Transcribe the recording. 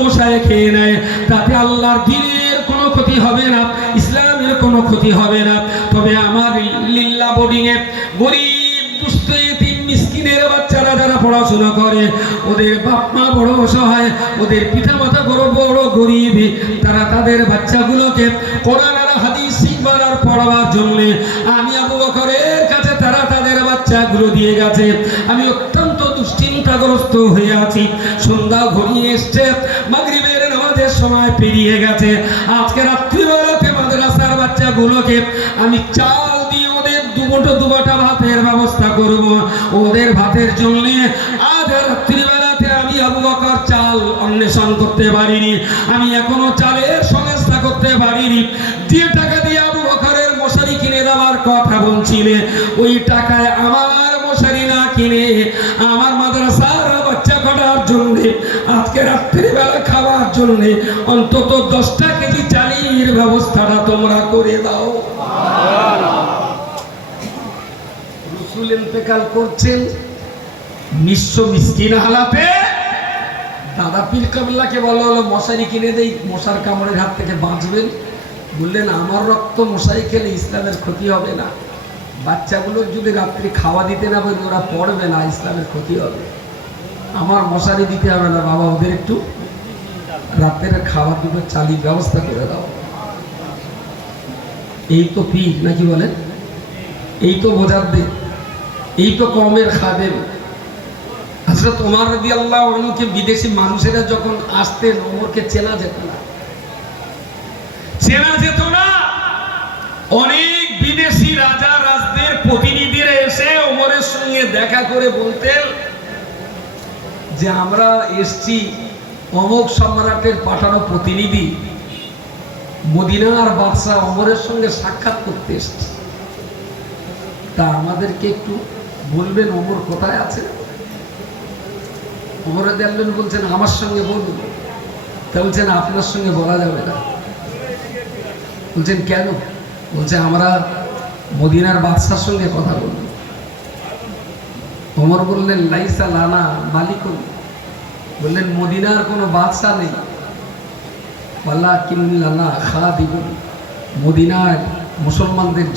মশায় খেয়ে নেয়, তাতে আল্লাহর দ্বীনের কোনো ক্ষতি হবে না, ইসলামের কোনো ক্ষতি হবে না। তবে আমার লিল্লা বোর্ডিংয়ে গরিব দুস্থ এতিম মিসকিনের বাচ্চারা যারা পড়াশোনা করে, ওদের বাপ মা বড় অসহায়, ওদের পিতা মাতা বড় বড় গরিব, তারা তাদের বাচ্চাগুলোকে কোরআন আর হাদিস শিখবার আর পড়াবার জন্য আমি আবু বকরের কাছে তারা তাদের বাচ্চাগুলো দিয়ে গেছে। আমি অত্যন্ত দুশ্চিন্তাগ্রস্ত হয়ে আছি। সন্ধ্যা ঘনিয়ে এসছে, মাগরিবের নামাজের সময় পেরিয়ে গেছে। আজকে রাত্রিবেলাতে মাদ্রাসার বাচ্চাগুলোকে আমি চাল দিয়ে ওদের দুবাটা ভাতের ব্যবস্থা করব। ওদের ভাতের জন্য আজ রাত্রিবেলাতে আমি আবু বকর চাল অন্বেষণ করতে পারিনি, আমি এখনো চালের সংস্থা করতে পারিনি। যে টাকা দিয়ে আবু বকরের মশারি কিনে দেওয়ার কথা বলছিলে, ওই টাকায় আমার মশারি না কিনে আমার মাদ্রাসার বাচ্চা কটার জন্য আজকে রাত্রিবেলা খাওয়ার জন্য অন্তত 10টা কেজি চালের ব্যবস্থাটা তোমরা করে দাও। রসুল ইন্তেকাল করছেন নিঃস্ব মিসকিন হালাতে। দাদা পীর কাবলাকে বলা হলো মশারি কিনে দেই, মশার কামড়ের হাত থেকে বাঁচবেন। বললেন আমার রক্ত মশারি খেলে ইসলামের ক্ষতি হবে না, বাচ্চাগুলোর যদি রাত্রি খাওয়া দিতে না বলি ওরা পড়বে না, ইসলামের ক্ষতি হবে। আমার মশারি দিতে হবে না বাবা, ওদের একটু রাতের খাবার দুটো চালিয়ে ব্যবস্থা করে দাও। এই তো পীর নাকি বলেন, এই তো মোজাদ্দেদ, এই তো কওমের খাদেম। হযরত ওমর রাদিয়াল্লাহু আনহুকে বিদেশি মানুষেরা যখন আসতেন, ওমরকে চেনা যেত না, অনেক বিদেশি রাজা রাজদের প্রতিনিধিরা এসে ওমরের সঙ্গে দেখা করে বলতেন যে আমরা এসছি অমুক সম্রাটের পাঠানো প্রতিনিধি, মদিনার বাদশা ওমরের সঙ্গে সাক্ষাৎ করতে এসছি, তা আমাদেরকে একটু বলবেন ওমর কোথায় আছে। ওমর রাদিয়াল্লাহু আনহু বলছেন আমার সঙ্গে বলুন। তা বলছেন আপনার সঙ্গে বলা যাবে না। বলছেন কেন? বলছে আমরা মদিনার বাদশার সঙ্গে কথা বলবো। ওমর বললেন লাইসা লানা মালিকুন, বললেন মদিনার কোনো বাদশা নেই, ওয়ালাকিন লানা খাদিমুন, মদিনার মুসলমানদের জন্য